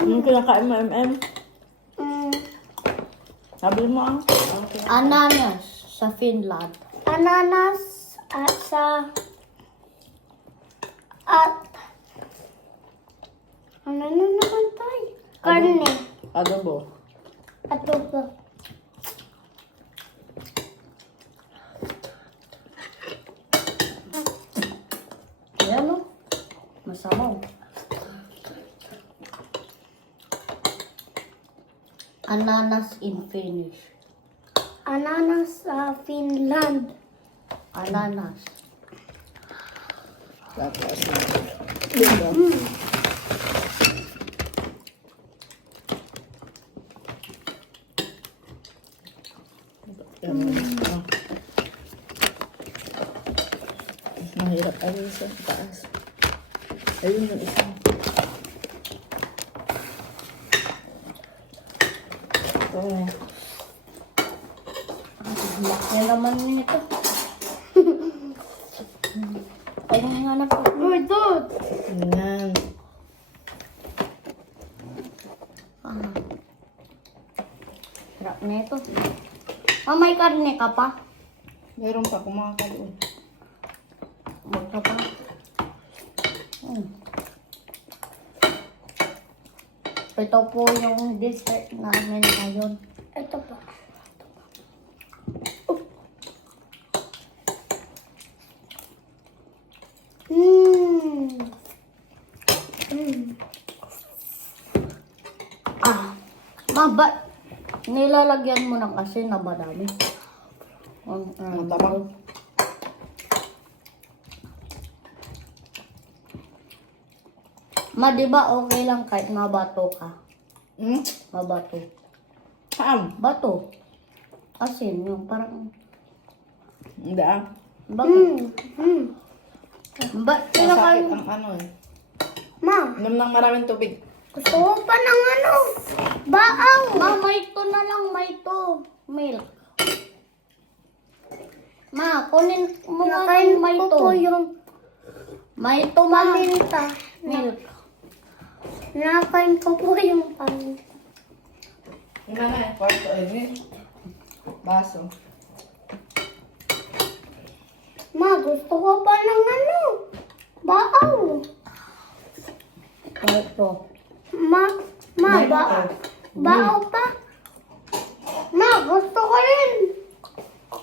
Yung kinakain mo, MM? Sabi mo ang? Ananas sa Finland. Ananas at ano na naman tayo? Karne. Adobo. Adobo. Ayan o. Masabaw. Ananas in Finnish. Ananas sa Finland. Ananas. Tapos, mahirap ayun sa taas. Ayun yung isa. Ito. Laki naman nito. Ay, nanganap ko. Uy, dude! Yan. Sarap na ito. May karne ka pa? Meron pa kumakaroon. Huwag ka pa. Ito po yung dessert namin ngayon. Ito pa. Ba't nilalagyan mo na kasi na marami? Matabang. Ma, di ba okay lang kahit mabato ka? Mabato. Saan? Bato. Asin, yung parang... Hindi ah. Bakit? Ba't Masakit kinakain? ang ano eh. Ma, Inom ng maraming tubig. gusto ko pa ng ano? Baaw! Ma, may ito na lang, may ito. Milk. Ma, kunin mo nga Nakain yung may ko ito. po yung May ito, ma. paminta. Milk. Nakain ko po yung paminta. Yung na eh. Kwarto eh. Baso. Ma, gusto ko pa ng ano? Baaw! Ito. Ma, baaw pa? Ma, gusto ko rin.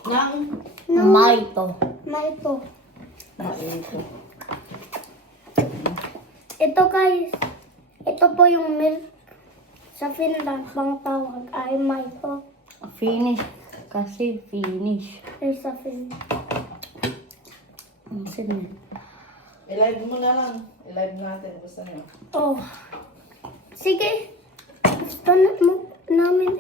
Nang? May ito. Ma, ito. Ito. Ito guys. Ito po yung milk. Sa Finland, pang tawag ay ma ito. Finish. Kasi finish. Ay sa Finland. Ang sin. I-live mo na lang. I-live natin. Gusto niyo. Oh. Sige. Gusto na mo namin